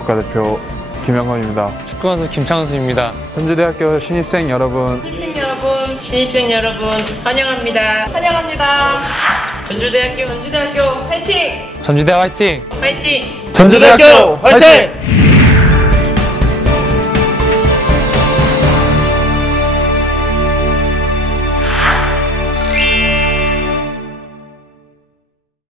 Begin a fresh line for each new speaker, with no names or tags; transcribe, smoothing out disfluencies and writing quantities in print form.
국가대표 김영건입니다.
축구 선수 김창수입니다.
전주대학교 신입생 여러분,
신입생 여러분 환영합니다.
전주대학교 화이팅!
전주대 화이팅!
화이팅!
전주대학교 화이팅!